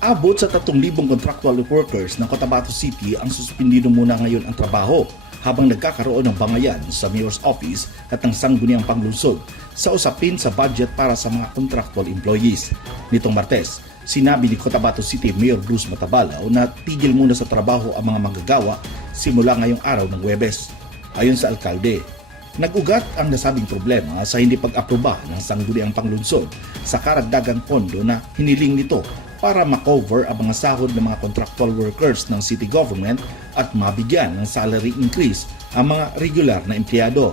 Abot sa 3,000 contractual workers ng Cotabato City ang suspindido muna ngayon ang trabaho habang nagkakaroon ng bangayan sa Mayor's Office at ng Sangguniang Panglungsod sa usapin sa budget para sa mga contractual employees. Nitong Martes, sinabi ni Cotabato City Mayor Bruce Matabalao na tigil muna sa trabaho ang mga manggagawa simula ngayong araw ng Huwebes. Ayon sa alkalde, nag-ugat ang nasabing problema sa hindi pag-aproba ng Sangguniang Panglungsod sa karagdagang pondo na hiniling nito para makover ang mga sahod ng mga contractual workers ng city government at mabigyan ng salary increase ang mga regular na empleyado.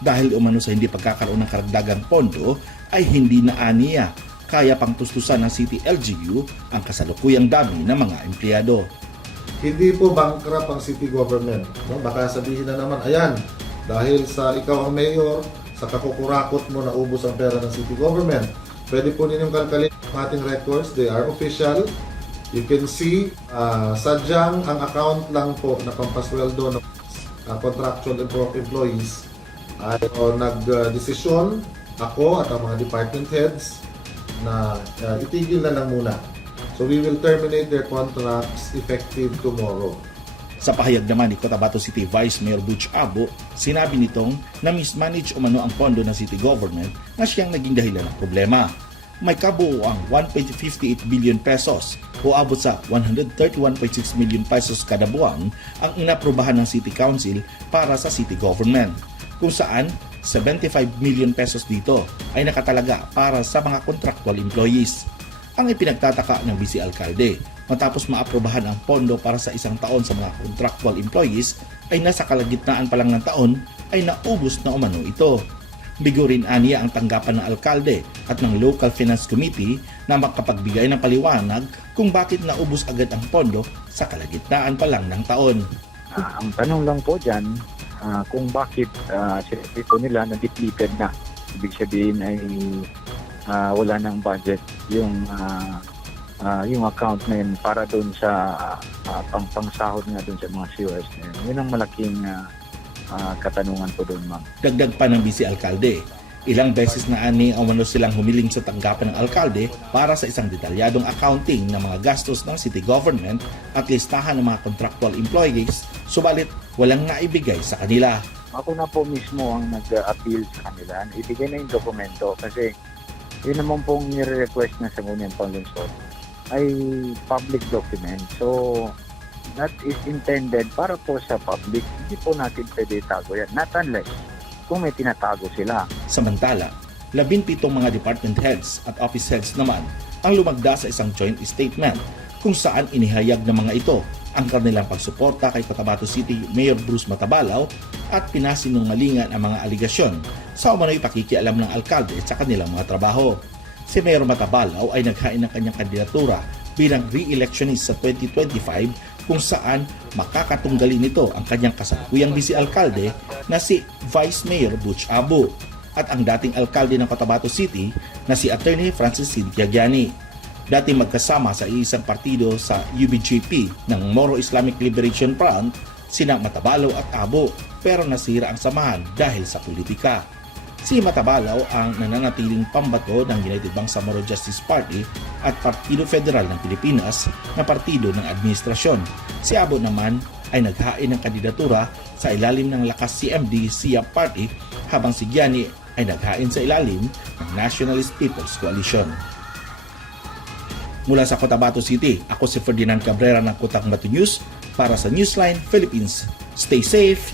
Dahil umano sa hindi pagkakaroon ng karagdagang pondo ay hindi na aniya kaya pang tustusan ng City LGU ang kasalukuyang dami ng mga empleyado. Hindi po bankrupt ang city government. No? Baka sabihin na naman, ayan, dahil sa ikaw ang mayor, sa kakukurakot mo na ubos ang pera ng city government. Pwede po ninyong kalkalin ang ating records. They are official. You can see, sadyang ang account lang po na pampasweldo ng contractual employees ay nag-desisyon ako at ang mga department heads na itigil na lang muna. So we will terminate their contracts effective tomorrow. Sa pahayag naman ni Cotabato City Vice Mayor Butch Abo, sinabi nitong na mismanage umano ang pondo ng city government na siyang naging dahilan ng problema. May kabuuang 1.58 billion pesos o abot sa 131.6 million pesos kada buwan ang inaprubahan ng City Council para sa city government, kung saan 75 million pesos dito ay nakatalaga para sa mga contractual employees. Ang ipinagtataka ng Vice Alcalde, matapos maaprubahan ang pondo para sa isang taon sa mga contractual employees ay nasa kalagitnaan pa lang ng taon ay naubos na umano ito. Bigo rin aniya ang tanggapan ng alkalde at ng Local Finance Committee na makapagbigay ng paliwanag kung bakit naubos agad ang pondo sa kalagitnaan pa lang ng taon. Ang tanong lang po dyan, kung bakit sinabi nila na depleted na. Ibig sabihin ay wala nang budget yung account na yun para doon sa pangsahod nga doon sa mga COS na yun. Yun ang malaking katanungan po doon, ma'am. Dagdag pa ng Vice Alcalde, ilang beses na ani ang umano silang humiling sa tanggapan ng alkalde para sa isang detalyadong accounting ng mga gastos ng city government at listahan ng mga contractual employees, subalit walang naibigay sa kanila. Ako na po mismo ang nag-appeal sa kanila. Ibigay na yung dokumento kasi yun naman pong nire-request na sa Sangguniang Panglungsod ay public document. So, that is intended para po sa public. Hindi po natin pwede itago yan. Not unless kung may tinatago sila. Samantala, 17 mga department heads at office heads naman ang lumagda sa isang joint statement kung saan inihayag ng mga ito ang kanilang pagsuporta kay Cotabato City Mayor Bruce Matabalao at pinasinungalingan ang mga aligasyon sa umano'y pakikialam ng alkalde sa kanilang mga trabaho. Si Mayor Matabalao ay naghain ng kanyang kandidatura bilang re-electionist sa 2025 kung saan makakatunggali nito ang kanyang kasalukuyang vice-alkalde na si Vice Mayor Butch Abo at ang dating alkalde ng Cotabato City na si Attorney Francis Sintiagiani. Dati magkasama sa isang partido sa UBJP ng Moro Islamic Liberation Front, sina Matabalao at Abo, pero nasira ang samahan dahil sa politika. Si Matabalao ang nananatiling pambato ng United Bangsamoro Justice Party at Partido Federal ng Pilipinas na partido ng administrasyon. Si Abo naman ay naghain ng kandidatura sa ilalim ng Lakas CMD SIA Party habang si Giani ay naghain sa ilalim ng Nationalist People's Coalition. Mula sa Cotabato City, ako si Ferdinand Cabrera ng Cotabato News para sa Newsline Philippines. Stay safe!